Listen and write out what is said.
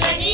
Bye.